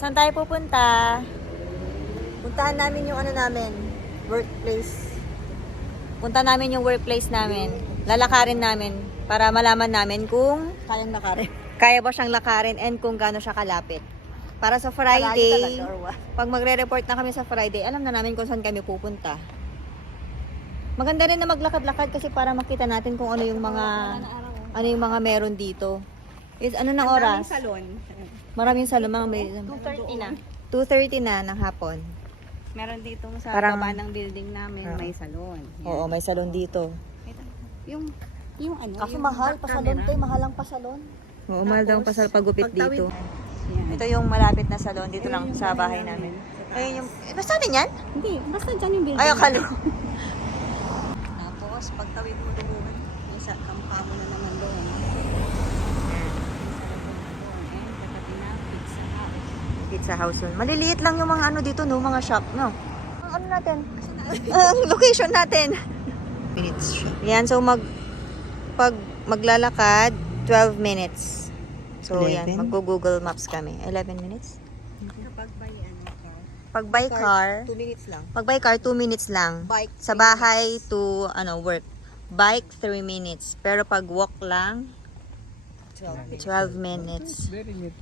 Saan tayo pupunta? Puntahan namin yung ano namin, workplace. Punta namin yung workplace namin. Lalakarin namin para malaman namin kung Kayang lakarin. kaya ba siyang lakarin and kung gaano siya kalapit. Para sa Friday, pag magre-report na kami sa Friday, alam na namin kung saan kami pupunta. Maganda rin na maglakad-lakad kasi para makita natin kung ano yung mga meron dito. Is ano ng oras? Maraming salon. Mga 2:30 na. 2:30 na ng hapon. Meron dito sa Parang- baba ng building namin, may salon. Yan. Oo, may salon dito. Yung ano, Kaso yung mahal pa salon, camera. te. Mahal ang pasalon. Oo, mahal daw ang pagupit pagtawid- dito. Yan. Ito yung malapit na salon dito lang sa bahay namin. Ayun yung... basta din yan? Hindi, basta dyan yung building. Ay, akala. Tapos, pagtawid mo doon, may sa kampamo na naman doon. Pizza House yun. Maliliit lang yung mga ano dito, no? Mga shop, no? Ang ano natin? Ang location natin. Minutes siya. Yan, so pag maglalakad, 12 minutes. So, 11? yan. Mag-Google Maps kami. 11 minutes? Kapag by ano ka, Pag by car, 2 minutes lang. pag by car, 2 minutes lang. Bike, Sa bahay to, work. Bike, 3 minutes. Pero pag walk lang, 12 minutes. Very neat.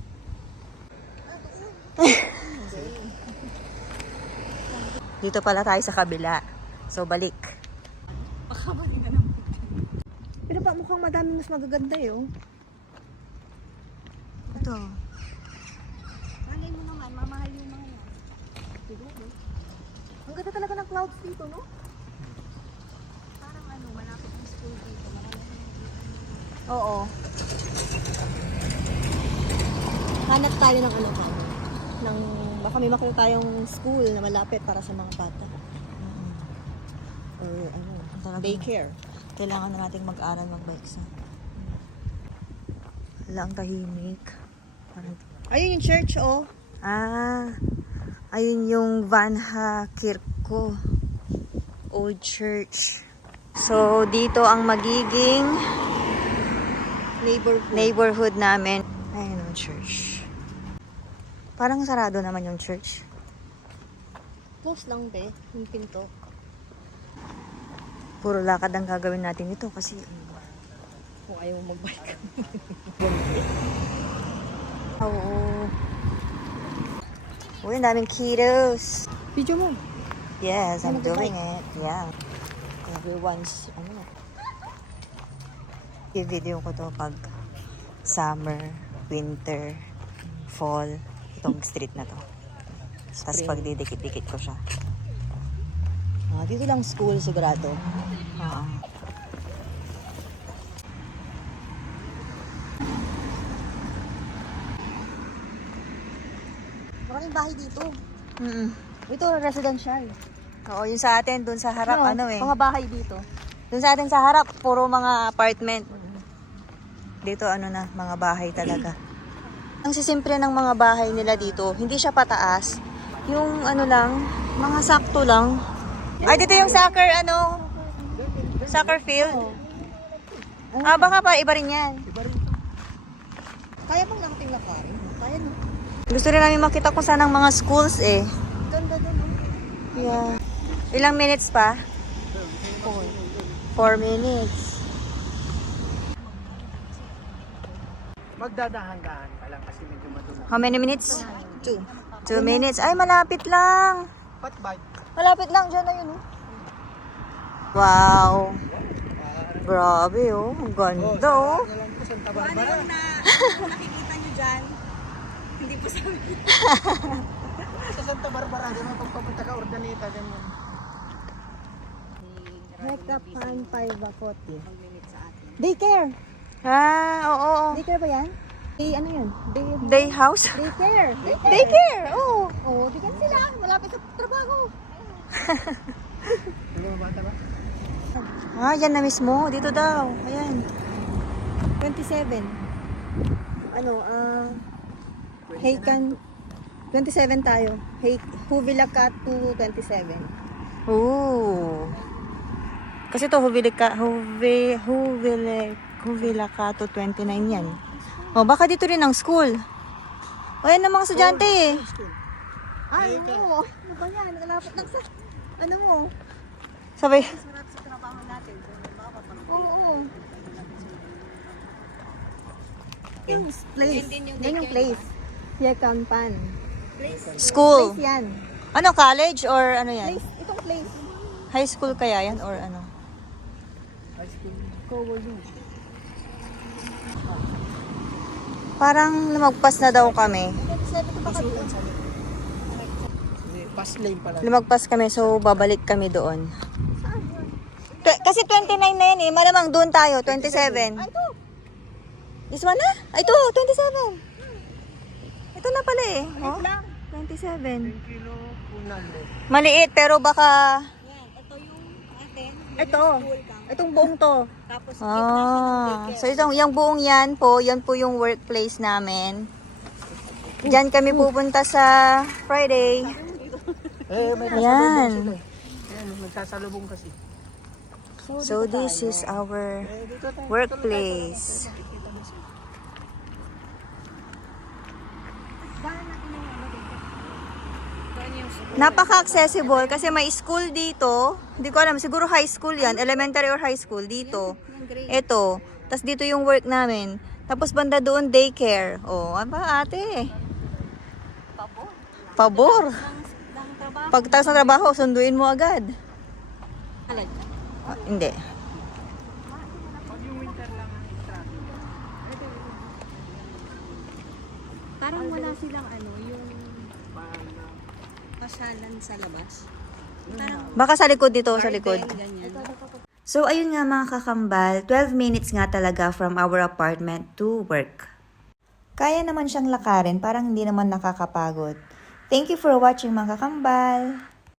Dito pala tayo sa kabila. So, balik. Pakabalik na naman. Pero pa mukhang madaming mas magaganda eh, oh. Ito. Malay mo naman, mamahal yung mga yan. Ang ganda talaga ng clouds dito, no? Parang ano, malapit ang school dito. Oo. Hanap tayo ng ano pa. Baka may makita tayong school na malapit para sa mga bata. Or ano, Talaga. daycare. Kailangan na nating mag-aral, mag-bike sa. Wala, ang tahimik. Parang... Ayun yung church, oh. Ayun yung Vanha Kirko. Old Church. So, dito ang magiging neighborhood namin. Ayun ang church. Parang sarado naman yung church. Close lang, be. Yung pinto. Puro lakad ang gagawin natin ito kasi Kung ayaw mo mag-bike. oo. Uy, ang daming kiddos. Video mo. Yes, I'm Ano ba doing it. Yeah. Everyone's, i-video ko to pag summer, winter, fall, itong street na to. Tapos pag didikit-dikit ko siya. Dito lang school, sigurado. Oo. Maraming bahay dito. Mm-mm. Ito, residential. Oo, yung sa atin, dun sa harap, Mga bahay dito. Dun sa atin sa harap, puro mga apartment. Dito, mga bahay talaga. Ang sisimple ng mga bahay nila dito, hindi siya pataas. Yung mga sakto lang. Ay, dito yung soccer field. Baka pa, iba rin yan. Kaya bang nakating lakarin? Kaya no? Gusto rin namin makita kung saan ang mga schools eh. Ganda doon, no? Yeah. Ilang minutes pa? 4 minutes. Magdadahan-dahan pa lang kasi medyo madumi. How many minutes? 2. 2 minutes. Ay, malapit lang. Pat bike. Malapit lang dyan na yun, oh. Wow. Grabe, oh. Ang ganda, oh. Alam ko Santa Barbara. Nakikita nyo dyan, hindi po sa Sa Santa Barbara, di ba pagpapunta ka Urdaneta, ganyan. Hekapan 540. eh. Daycare! Oo. Daycare ba yan? Ano yun? Day house? Daycare! Daycare, oo. Oo, di ka sila. Malapit sa trabaho. Yung mga bata ba? Yan na mismo. Dito daw. Ayan. 27. Heikan. 27 tayo. Huvilaka to 27. Oo. Kasi to, Huvilaka to 29 yan. Baka dito rin ang school. O yan ang mga estudyante eh. Ay, oo. Ano ba yan? Nakalapit lang sa, ano mo? Sabi, Sarap sa trabaho natin. oo. Place. Yan yung place. Yekampan. School. Place yan. Ano, college or ano yan? Place. Itong place. High school kaya yan or ano? High school. Parang lumagpas na daw kami. Hindi, fast lane pala. Lumagpas kami so babalik kami doon. Kasi 29 na yan eh. Malamang doon tayo, 27. Ay, ito. This one na? Ay, ito, 27. Ito na pala eh. Oh, 27. Kilo, punalo. Maliit pero baka... Ito yung atin. Ito. Itong buong to. Tapos, So yung buong yan po yung workplace namin. Diyan kami pupunta sa Friday. May Ayan. sila eh. Ayan, nagsasalubong kasi. So this is our workplace. Napaka-accessible kasi may school dito. Hindi ko alam, siguro high school yan. Elementary or high school dito. Ito. Tapos dito yung work namin. Tapos banda doon daycare. Oh, ano ba ate? Pabor. Pagtas ng trabaho, sunduin mo agad. Ah, hindi. parang wala silang ano, yung pasyalan sa labas. Parang Baka sa likod dito, sa likod. ganyan. So, ayun nga mga kakambal, 12 minutes nga talaga from our apartment to work. Kaya naman siyang lakarin, parang hindi naman nakakapagod. Thank you for watching mga kakambal!